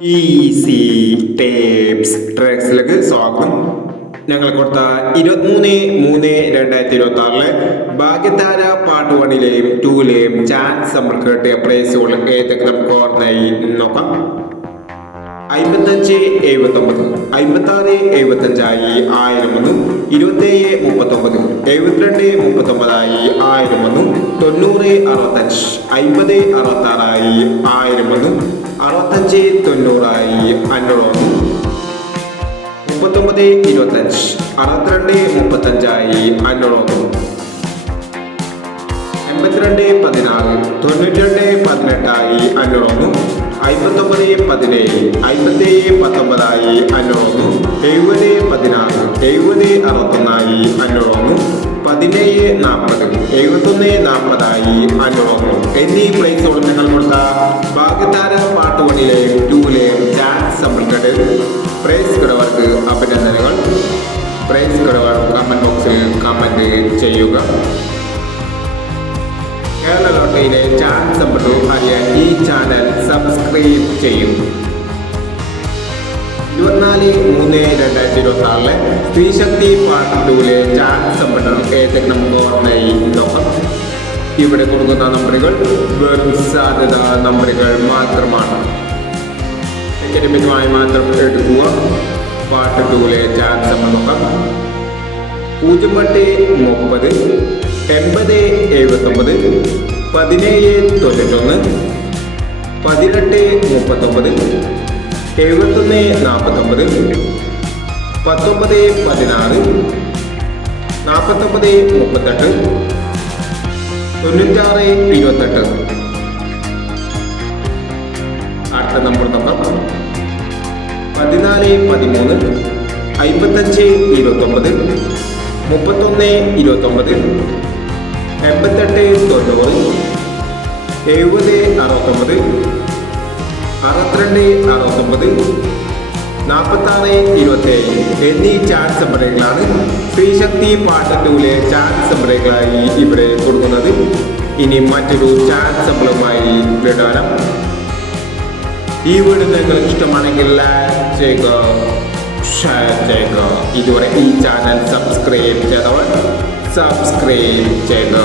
Easy tapes ട്രാക്സിലേക്ക് സ്വാഗതം. ഞങ്ങൾ കൊടുത്ത 23/3/2026 ഭാഗ്യധാര പാർട്ട് 1ലെയും 2ലെയും ചാൻസ് നമ്മൾ കേട്ടിയ പ്രൈസുകൾ ഏതൊക്കെ നമുക്ക് ഓർമ്മയായി നോക്കാം. 55 79 56 75 1001 27 39 72 39 1001 90 65 50 66 1001 65 90 501 39 25 62 35 501 82 16 92 18 501 59 17 57 19 501 70 16 70 61 501 17 40 71 40 501 എന്നീ പ്ലേസുകൾ ഞങ്ങൾ കൊടുത്ത ഭാഗ്യധാര പാർട്ട് 1ലെയും 2ലെയും ചാൻസ് നമ്മൾക്കിടെ പ്രൈസ് കിടവർക്ക് അഭിനന്ദനങ്ങൾ. പ്രൈസ് കിടവർ കമന്റ് ബോക്സിൽ കമന്റ് ചെയ്യുക. കേരള ലോട്ടറിയിലെ ചാൻസ് നമ്പർ അറിയാൻ ഈ ചാനൽ സബ്സ്ക്രൈബ് ചെയ്യും. 24/3/2026 സ്ത്രീശക്തി പാർട്ട് 2ലെ ചാൻസ് നമ്പർ ഏതൊക്കെ നമുക്ക് ഓർമ്മയായി നോക്കാം. ഇവിടെ കൊടുക്കുന്ന നമ്പറുകൾ വെറും സാധ്യത നമ്പറുകൾ മാത്രമാണ്. അക്കാഡമികമായി മാത്രം എടുക്കുക. പാർട്ട് 2ലെ ചാൻസ് നമ്പർ നോക്കാം. 08 30 80 79 17 91 18 39 71 49 19 16 49 38 96 28. അടുത്ത നമ്പർ നോക്കാം. 14 13 55 29 31 29 88 90 70 69 62 69 46 27 എന്നീ ചാൻസ് നമ്പറുകളാണ് സ്ത്രീശക്തി പാർട്ട് 2ലെ ചാൻസ് നമ്പറുകളായി ഇവിടെ കൊടുക്കുന്നത്. ഇനി മറ്റൊരു ചാൻസ് നമ്പറുമായി വരാം. ഈ വീഡിയോ നിങ്ങൾക്ക് ഇഷ്ടമാണെങ്കിൽ ലൈക്ക് ചെയ്യുക, ഷെയർ ചെയ്യുക. ഇതുവരെ ഈ ചാനൽ സബ്സ്ക്രൈബ് ചെയ്തവർ സബ്സ്ക്രൈബ് ചെയ്യുക.